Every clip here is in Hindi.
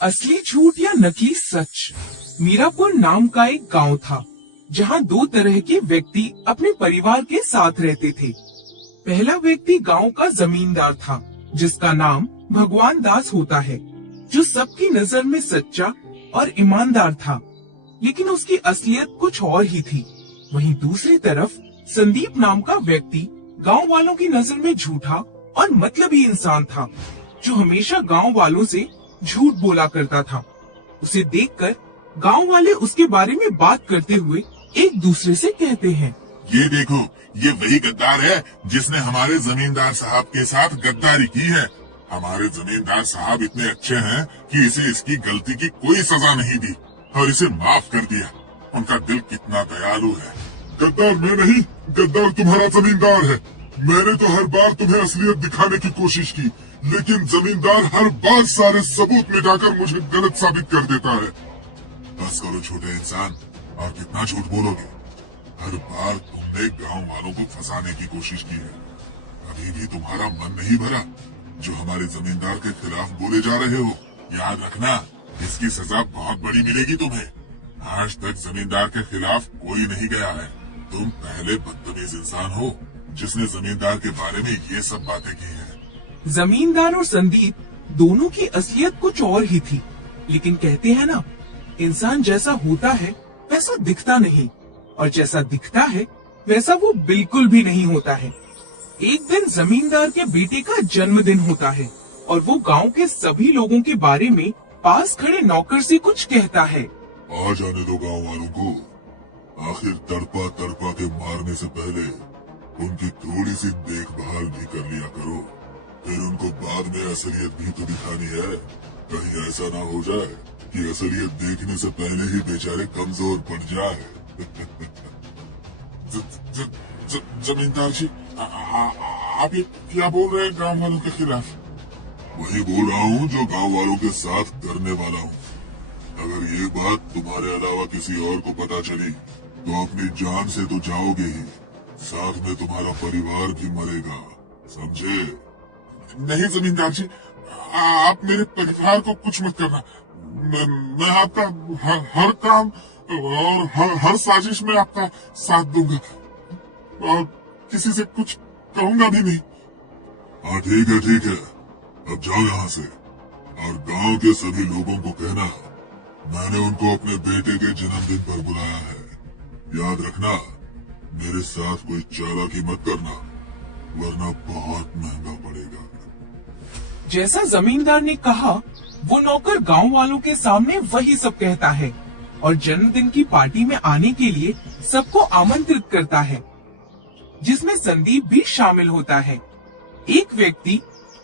असली झूठ या नकली सच। मीरापुर नाम का एक गांव था जहां दो तरह के व्यक्ति अपने परिवार के साथ रहते थे। पहला व्यक्ति गांव का जमींदार था जिसका नाम भगवान दास होता है, जो सबकी नजर में सच्चा और ईमानदार था, लेकिन उसकी असलियत कुछ और ही थी। वहीं दूसरी तरफ संदीप नाम का व्यक्ति गांव वालों की नजर में झूठा और मतलबी इंसान था, जो हमेशा गांव वालों से झूठ बोला करता था। उसे देखकर गांव वाले उसके बारे में बात करते हुए एक दूसरे से कहते हैं, ये देखो, ये वही गद्दार है जिसने हमारे जमींदार साहब के साथ गद्दारी की है। हमारे जमींदार साहब इतने अच्छे हैं कि इसे इसकी गलती की कोई सजा नहीं दी और इसे माफ कर दिया। उनका दिल कितना दयालु है। गद्दार मैं नहीं, गद्दार तुम्हारा जमींदार है। मैंने तो हर बार तुम्हें असलियत दिखाने की कोशिश की, लेकिन जमींदार हर बार सारे सबूत मिटाकर मुझे गलत साबित कर देता है। बस करो छोटे इंसान, और कितना झूठ बोलोगे। हर बार तुमने गांव वालों को फंसाने की कोशिश की है। अभी भी तुम्हारा मन नहीं भरा जो हमारे जमींदार के खिलाफ बोले जा रहे हो। याद रखना, इसकी सजा बहुत बड़ी मिलेगी तुम्हें। आज तक जमींदार के खिलाफ कोई नहीं गया है। तुम पहले बदतमीज इंसान हो जिसने जमींदार के बारे में ये सब बातें की हैं। जमींदार और संदीप दोनों की असलियत कुछ और ही थी, लेकिन कहते हैं ना, इंसान जैसा होता है वैसा दिखता नहीं, और जैसा दिखता है वैसा वो बिल्कुल भी नहीं होता है। एक दिन जमींदार के बेटे का जन्मदिन होता है और वो गांव के सभी लोगों के बारे में पास खड़े नौकर से कुछ कहता है। आ जाने दो गांव वालों को। आखिर तड़पा तड़पा के मारने से पहले उनकी थोड़ी सी देखभाल भी कर लिया करो। फिर उनको बाद में असलियत भी तो दिखानी है। कहीं ऐसा ना हो जाए कि असलियत देखने से पहले ही बेचारे कमजोर पड़ जाए। जमींदार जी, आप ये क्या बोल रहे हैं गांव वालों के खिलाफ? वही बोल रहा हूँ जो गांव वालों के साथ करने वाला हूँ। अगर ये बात तुम्हारे अलावा किसी और को पता चली तो अपनी जान से तो जाओगे ही, साथ में तुम्हारा परिवार भी मरेगा, समझे? नहीं जमींदार जी, आप मेरे परिवार को कुछ मत करना। मैं आपका हर काम और हर साजिश में आपका साथ दूंगा और किसी से कुछ कहूंगा भी नहीं। हाँ ठीक है ठीक है, अब जाओ यहाँ से और गांव के सभी लोगों को कहना मैंने उनको अपने बेटे के जन्मदिन पर बुलाया है। याद रखना, मेरे साथ कोई चालाकी मत करना, वरना बहुत महंगा पड़ेगा। जैसा जमींदार ने कहा, वो नौकर गांव वालों के सामने वही सब कहता है और जन्मदिन की पार्टी में आने के लिए सबको आमंत्रित करता है, जिसमें संदीप भी शामिल होता है। एक व्यक्ति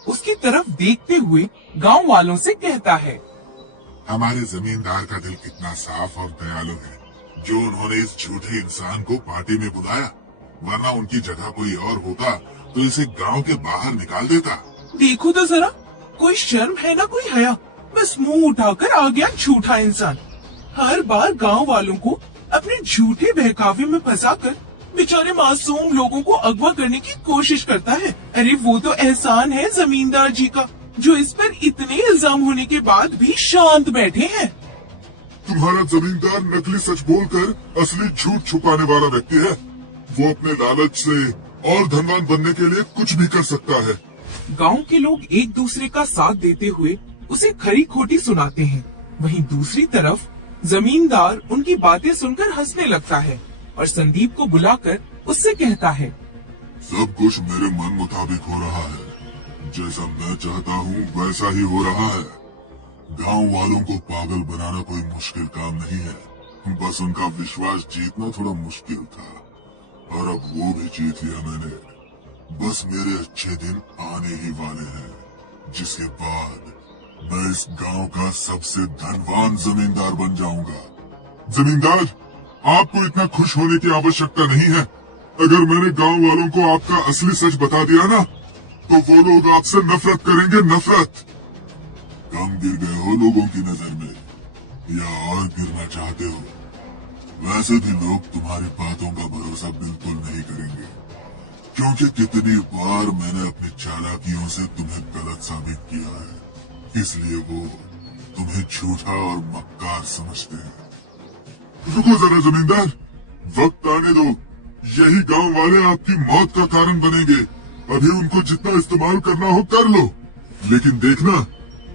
उसकी तरफ देखते हुए गांव वालों से कहता है, हमारे जमींदार का दिल कितना साफ और दयालु है जो उन्होंने इस झूठे इंसान को पार्टी में बुलाया, वरना उनकी जगह कोई और होता तो इसे गांव के बाहर निकाल देता। देखो तो जरा, कोई शर्म है ना कोई हया, बस मुंह उठाकर आ गया झूठा इंसान। हर बार गांव वालों को अपने झूठे बहकावे में फंसाकर बेचारे मासूम लोगों को अगवा करने की कोशिश करता है। अरे वो तो एहसान है जमींदार जी का, जो इस पर इतने इल्जाम होने के बाद भी शांत बैठे हैं। तुम्हारा जमींदार नकली सच बोलकर असली झूठ छुपाने वाला व्यक्ति है। वो अपने लालच से और धनवान बनने के लिए कुछ भी कर सकता है। गांव के लोग एक दूसरे का साथ देते हुए उसे खरी खोटी सुनाते हैं। वहीं दूसरी तरफ जमींदार उनकी बातें सुनकर हंसने लगता है और संदीप को बुलाकर उससे कहता है, सब कुछ मेरे मन मुताबिक हो रहा है। जैसा मैं चाहता हूँ वैसा ही हो रहा है। गांव वालों को पागल बनाना कोई मुश्किल काम नहीं है, बस उनका विश्वास जीतना थोड़ा मुश्किल था और अब वो भी जीत लिया मैंने। बस मेरे अच्छे दिन आने ही वाले हैं, जिसके बाद मैं इस गांव का सबसे धनवान जमींदार बन जाऊंगा। जमींदार, आपको इतना खुश होने की आवश्यकता नहीं है। अगर मैंने गांव वालों को आपका असली सच बता दिया ना, तो वो लोग आपसे नफरत करेंगे, नफरत। कम गिर गए हो लोगों की नजर में या और गिरना चाहते हो? वैसे भी लोग तुम्हारी बातों का भरोसा बिल्कुल नहीं करेंगे, क्योंकि कितनी बार मैंने अपनी चालाकियों से तुम्हें गलत साबित किया है। इसलिए वो तुम्हें झूठा और मक्कार समझते हैं। रुको जरा जमींदार, वक्त आने दो। यही गांव वाले आपकी मौत का कारण बनेंगे। अभी उनको जितना इस्तेमाल करना हो कर लो, लेकिन देखना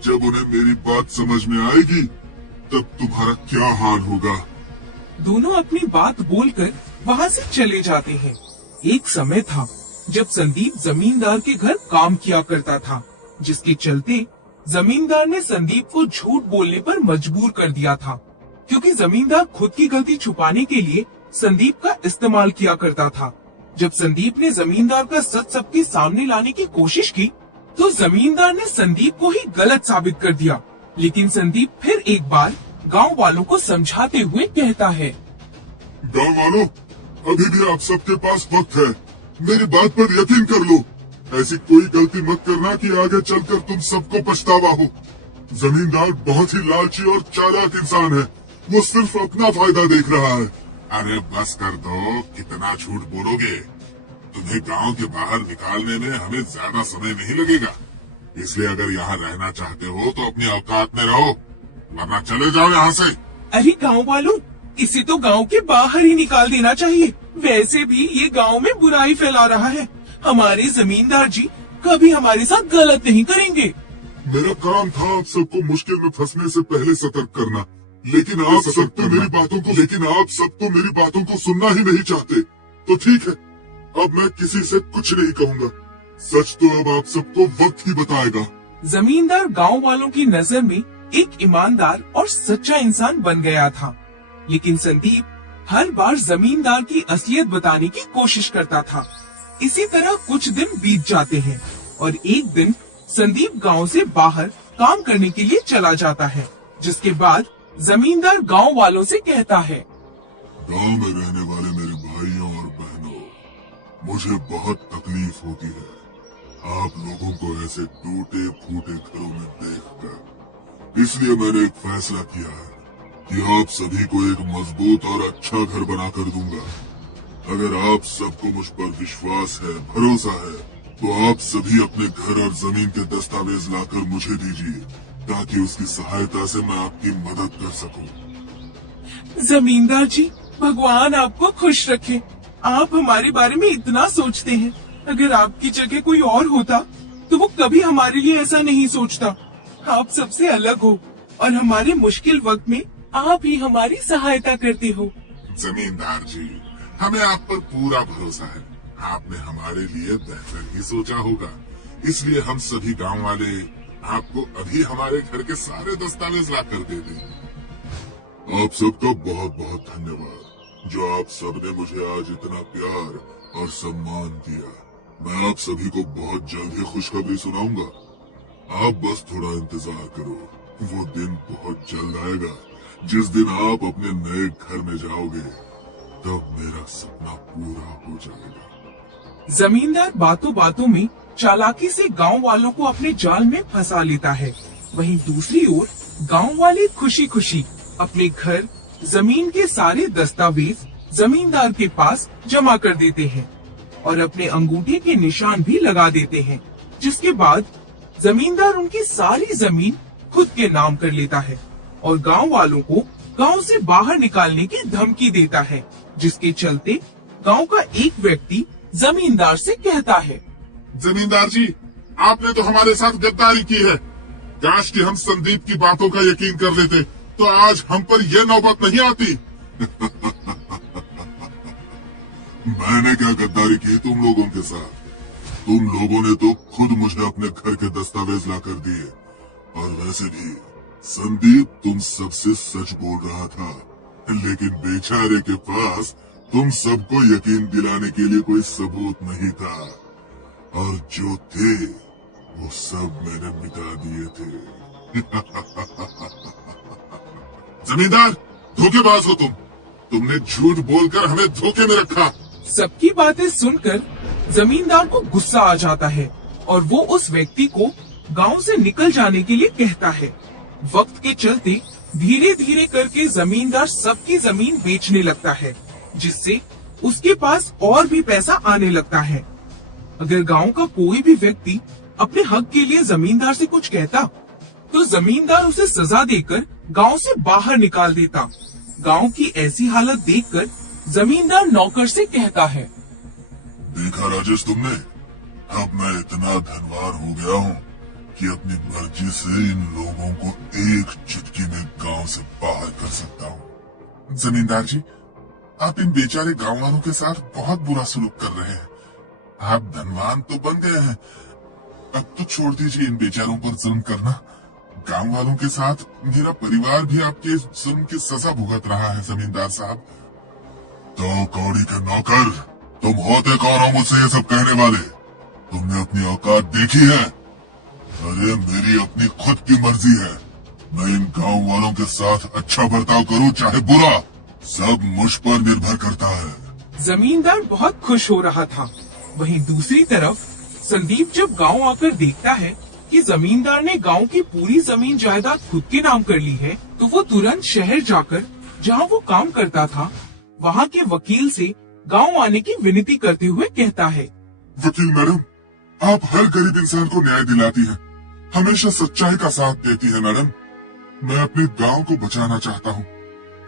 जब उन्हें मेरी बात समझ में आएगी तब तुम्हारा क्या हाल होगा। दोनों अपनी बात बोलकर वहाँ से चले जाते हैं। एक समय था जब संदीप जमींदार के घर काम किया करता था, जिसके चलते जमींदार ने संदीप को झूठ बोलने पर मजबूर कर दिया था, क्योंकि जमींदार खुद की गलती छुपाने के लिए संदीप का इस्तेमाल किया करता था। जब संदीप ने जमींदार का सच सबके सामने लाने की कोशिश की तो जमींदार ने संदीप को ही गलत साबित कर दिया। लेकिन संदीप फिर एक बार गांव वालों को समझाते हुए कहता है, गांव वालों, अभी भी आप सबके पास वक्त है। मेरी बात पर यकीन कर लो। ऐसी कोई गलती मत करना कि आगे चलकर तुम सबको पछतावा हो। जमींदार बहुत ही लालची और चालाक इंसान है। वो सिर्फ अपना फायदा देख रहा है। अरे बस कर दो, कितना झूठ बोलोगे। तुम्हें गांव के बाहर निकालने में हमें ज्यादा समय नहीं लगेगा। इसलिए अगर यहाँ रहना चाहते हो तो अपनी औकात में रहो, वरना चले जाओ यहाँ से। अरे गांव वालों, इसे तो गांव के बाहर ही निकाल देना चाहिए। वैसे भी ये गांव में बुराई फैला रहा है। हमारे जमींदार जी कभी हमारे साथ गलत नहीं करेंगे। मेरा काम था आप सबको मुश्किल में फंसने से पहले सतर्क करना, लेकिन आप सब तो मेरी बातों को सुनना ही नहीं चाहते। तो ठीक है, अब मैं किसी से कुछ नहीं कहूँगा। सच तो अब आप सबको वक्त ही बताएगा। जमींदार गांव वालों की नजर में एक ईमानदार और सच्चा इंसान बन गया था, लेकिन संदीप हर बार जमींदार की असलियत बताने की कोशिश करता था। इसी तरह कुछ दिन बीत जाते हैं और एक दिन संदीप गांव से बाहर काम करने के लिए चला जाता है, जिसके बाद जमींदार गांव वालों से कहता है, गांव में रहने वाले मेरे भाइयों और बहनों, मुझे बहुत तकलीफ होती है आप लोगों को ऐसे टूटे फूटे घरों में देखकर। इसलिए मैंने एक फैसला किया है कि आप सभी को एक मजबूत और अच्छा घर बनाकर दूंगा। अगर आप सबको मुझ पर विश्वास है, भरोसा है, तो आप सभी अपने घर और जमीन के दस्तावेज लाकर मुझे दीजिए, ताकि उसकी सहायता से मैं आपकी मदद कर सकूं। जमींदार जी, भगवान आपको खुश रखे। आप हमारे बारे में इतना सोचते हैं। अगर आपकी जगह कोई और होता तो वो कभी हमारे लिए ऐसा नहीं सोचता। आप सबसे अलग हो और हमारे मुश्किल वक्त में आप ही हमारी सहायता करते हो। जमींदार जी, हमें आप पर पूरा भरोसा है। आपने हमारे लिए बेहतर ही सोचा होगा। इसलिए हम सभी गांव वाले आपको अभी हमारे घर के सारे दस्तावेज ला कर दे दें। आप सबका बहुत बहुत धन्यवाद, जो आप सबने मुझे आज इतना प्यार और सम्मान दिया। मैं आप सभी को बहुत जल्द ही खुशखबरी सुनाऊंगा। आप बस थोड़ा इंतजार करो। वो दिन बहुत जल्द आएगा जिस दिन आप अपने नए घर में जाओगे, तब मेरा सपना पूरा हो जाएगा। जमींदार बातों बातों में चालाकी से गांव वालों को अपने जाल में फंसा लेता है। वहीं दूसरी ओर गांव वाले खुशी खुशी अपने घर, जमीन के सारे दस्तावेज जमींदार के पास जमा कर देते हैं और अपने अंगूठे के निशान भी लगा देते हैं, जिसके बाद जमींदार उनकी सारी जमीन खुद के नाम कर लेता है और गांव वालों को गांव से बाहर निकालने की धमकी देता है, जिसके चलते गांव का एक व्यक्ति जमींदार से कहता है, जमींदार जी, आपने तो हमारे साथ गद्दारी की है। काश कि हम संदीप की बातों का यकीन कर लेते तो आज हम पर यह नौबत नहीं आती। मैंने क्या गद्दारी की तुम लोगों के साथ? तुम लोगों ने तो खुद मुझे अपने घर के दस्तावेज ला कर दिए। और वैसे भी संदीप तुम सबसे सच बोल रहा था, लेकिन बेचारे के पास तुम सबको यकीन दिलाने के लिए कोई सबूत नहीं था, और जो थे वो सब मैंने मिटा दिए थे। जमींदार, धोखेबाज हो तुम। तुमने झूठ बोलकर हमें धोखे में रखा। सबकी बातें सुनकर जमींदार को गुस्सा आ जाता है और वो उस व्यक्ति को गांव से निकल जाने के लिए कहता है। वक्त के चलते धीरे धीरे करके जमींदार सबकी जमीन बेचने लगता है, जिससे उसके पास और भी पैसा आने लगता है। अगर गांव का कोई भी व्यक्ति अपने हक के लिए जमींदार से कुछ कहता तो जमींदार उसे सजा देकर गांव से बाहर निकाल देता। गांव की ऐसी हालत देखकर जमींदार नौकर से कहता है, देखा राजेश तुमने, अब मैं इतना धनवान हो गया हूँ कि अपनी मर्जी से इन लोगों को एक चुटकी में गांव से बाहर कर सकता हूँ। जमींदार जी, आप इन बेचारे गांव वालों के साथ बहुत बुरा सलूक कर रहे हैं। आप धनवान तो बन गए हैं, अब तो छोड़ दीजिए इन बेचारों पर जुल्म करना। गांव वालों के साथ मेरा परिवार भी आपके जुल्म की सजा भुगत रहा है जमींदार साहब। तो कौड़ी के नौकर, तुम होते कौन हो मुझसे ये सब कहने वाले? तुमने अपनी औकात देखी है? अरे मेरी अपनी खुद की मर्जी है, मैं इन गांव वालों के साथ अच्छा बर्ताव करूं चाहे बुरा, सब मुझ पर निर्भर करता है। जमींदार बहुत खुश हो रहा था। वहीं दूसरी तरफ संदीप जब गांव आकर देखता है कि जमींदार ने गांव की पूरी जमीन जायदाद खुद के नाम कर ली है, तो वो तुरंत शहर जाकर जहां वो काम करता था वहां के वकील से गांव आने की विनती करते हुए कहता है, वकील मैडम, आप हर गरीब इंसान को न्याय दिलाती हैं, हमेशा सच्चाई का साथ देती है मैडम। मैं अपने गांव को बचाना चाहता हूँ।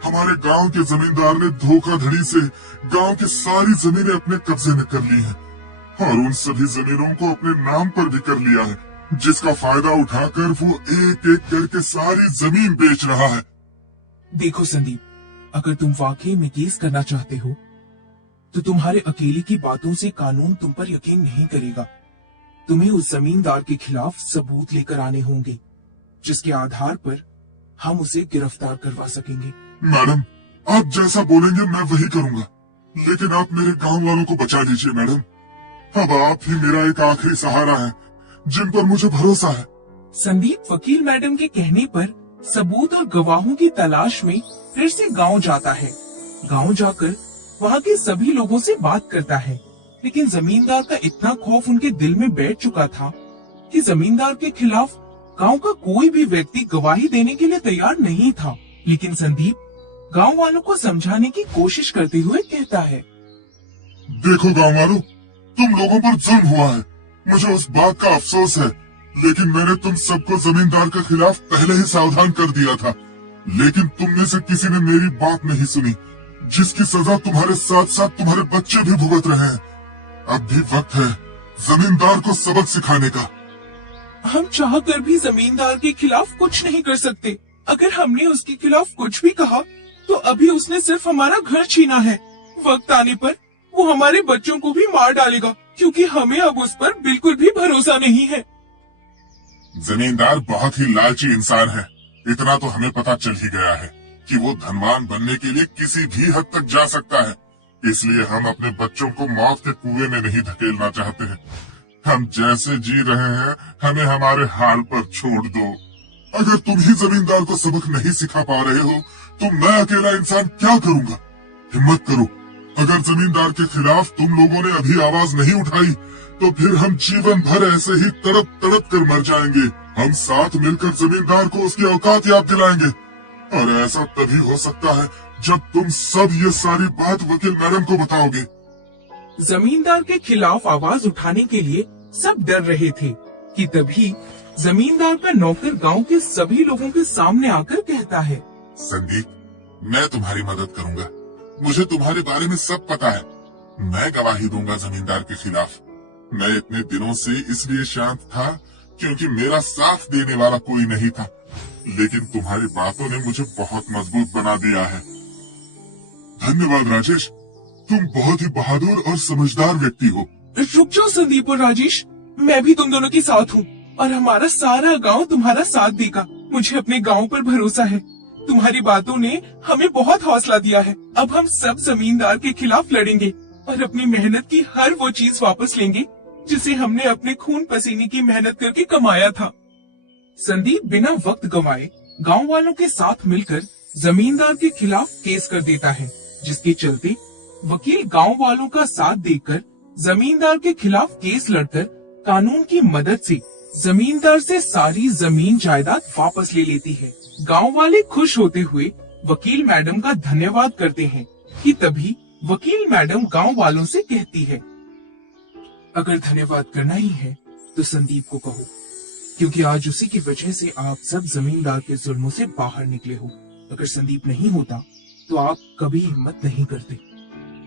हमारे गांव के जमींदार ने धोखाधड़ी से गांव की सारी जमीनें अपने कब्जे में कर ली हैं और उन सभी जमीनों को अपने नाम पर भी कर लिया है, जिसका फायदा उठाकर वो एक एक करके सारी जमीन बेच रहा है। देखो संदीप, अगर तुम वाकई में केस करना चाहते हो तो तुम्हारे अकेले की बातों से कानून तुम पर यकीन नहीं करेगा। तुम्हें उस जमींदार के खिलाफ सबूत लेकर आने होंगे, जिसके आधार पर हम उसे गिरफ्तार करवा सकेंगे। मैडम, आप जैसा बोलेंगे मैं वही करूंगा, लेकिन आप मेरे गांव वालों को बचा लीजिए मैडम। अब आप ही मेरा एक आखिरी सहारा है, जिन पर मुझे भरोसा है। संदीप वकील मैडम के कहने पर सबूत और गवाहों की तलाश में फिर से गांव जाता है। गांव जाकर वहां के सभी लोगों से बात करता है, लेकिन जमींदार का इतना खौफ उनके दिल में बैठ चुका था कि जमींदार के खिलाफ गांव का कोई भी व्यक्ति गवाही देने के लिए तैयार नहीं था। लेकिन संदीप गांव वालों को समझाने की कोशिश करते हुए कहता है, देखो गांव वालों, तुम लोगों पर जुल्म हुआ है, मुझे उस बात का अफसोस है, लेकिन मैंने तुम सबको जमींदार के खिलाफ पहले ही सावधान कर दिया था, लेकिन तुम में से किसी ने मेरी बात नहीं सुनी, जिसकी सजा तुम्हारे साथ साथ तुम्हारे बच्चे भी भुगत रहे हैं। अब भी वक्त है जमींदार को सबक सिखाने का। हम चाहकर भी जमींदार के खिलाफ कुछ नहीं कर सकते। अगर हमने उसके खिलाफ कुछ भी कहा तो अभी उसने सिर्फ हमारा घर छीना है। वक्त आने पर वो हमारे बच्चों को भी मार डालेगा, क्योंकि हमें अब उस पर बिल्कुल भी भरोसा नहीं है। जमींदार बहुत ही लालची इंसान है, इतना तो हमें पता चल ही गया है कि वो धनवान बनने के लिए किसी भी हद तक जा सकता है। इसलिए हम अपने बच्चों को मौत के कुएं में नहीं धकेलना चाहते हैं। हम जैसे जी रहे हैं हमें हमारे हाल पर छोड़ दो। अगर तुम ही जमींदार को सबक नहीं सिखा पा रहे हो तो मैं अकेला इंसान क्या करूंगा? हिम्मत करो, अगर जमींदार के खिलाफ तुम लोगों ने अभी आवाज नहीं उठाई तो फिर हम जीवन भर ऐसे ही तड़प तड़प कर मर जाएंगे। हम साथ मिलकर जमींदार को उसकी औकात याद दिलाएंगे, और ऐसा तभी हो सकता है जब तुम सब ये सारी बात वकील मैडम को बताओगे। जमींदार के खिलाफ आवाज उठाने के लिए सब डर रहे थे कि तभी जमींदार का नौकर गांव के सभी लोगों के सामने आकर कहता है, संदीप, मैं तुम्हारी मदद करूंगा। मुझे तुम्हारे बारे में सब पता है। मैं गवाही दूंगा जमींदार के खिलाफ। मैं इतने दिनों से इसलिए शांत था क्योंकि मेरा साथ देने वाला कोई नहीं था, लेकिन तुम्हारी बातों ने मुझे बहुत मजबूत बना दिया है। धन्यवाद राजेश, तुम बहुत ही बहादुर और समझदार व्यक्ति हो। रुक जाओ संदीप और राजेश, मैं भी तुम दोनों के साथ हूँ और हमारा सारा गांव तुम्हारा साथ देगा। मुझे अपने गांव पर भरोसा है। तुम्हारी बातों ने हमें बहुत हौसला दिया है। अब हम सब जमींदार के खिलाफ लड़ेंगे और अपनी मेहनत की हर वो चीज वापस लेंगे जिसे हमने अपने खून पसीने की मेहनत करके कमाया था। संदीप बिना वक्त गंवाए गांव वालों के साथ मिलकर जमींदार के खिलाफ केस कर देता है, जिसके चलते वकील गांव वालों का साथ देकर जमींदार के खिलाफ केस लड़कर कानून की मदद से जमींदार से सारी जमीन जायदाद वापस ले लेती है। गांव वाले खुश होते हुए वकील मैडम का धन्यवाद करते हैं कि तभी वकील मैडम गांव वालों से कहती है, अगर धन्यवाद करना ही है तो संदीप को कहो, क्योंकि आज उसी की वजह से आप सब जमींदार के जुल्मों से बाहर निकले हो। अगर संदीप नहीं होता तो आप कभी हिम्मत नहीं करते।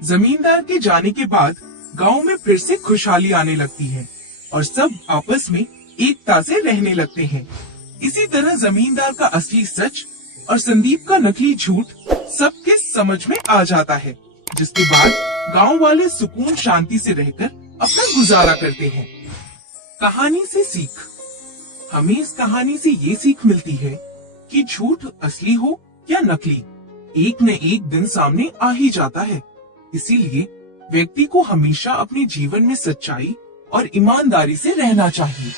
जमींदार के जाने के बाद गांव में फिर से खुशहाली आने लगती है और सब आपस में एकता से रहने लगते हैं। इसी तरह जमींदार का असली सच और संदीप का नकली झूठ सबके समझ में आ जाता है, जिसके बाद गांव वाले सुकून शांति से रहकर अपना गुजारा करते हैं। कहानी से सीख। हमें इस कहानी से ये सीख मिलती है कि झूठ असली हो या नकली, एक न एक दिन सामने आ ही जाता है। इसीलिए व्यक्ति को हमेशा अपने जीवन में सच्चाई और ईमानदारी से रहना चाहिए।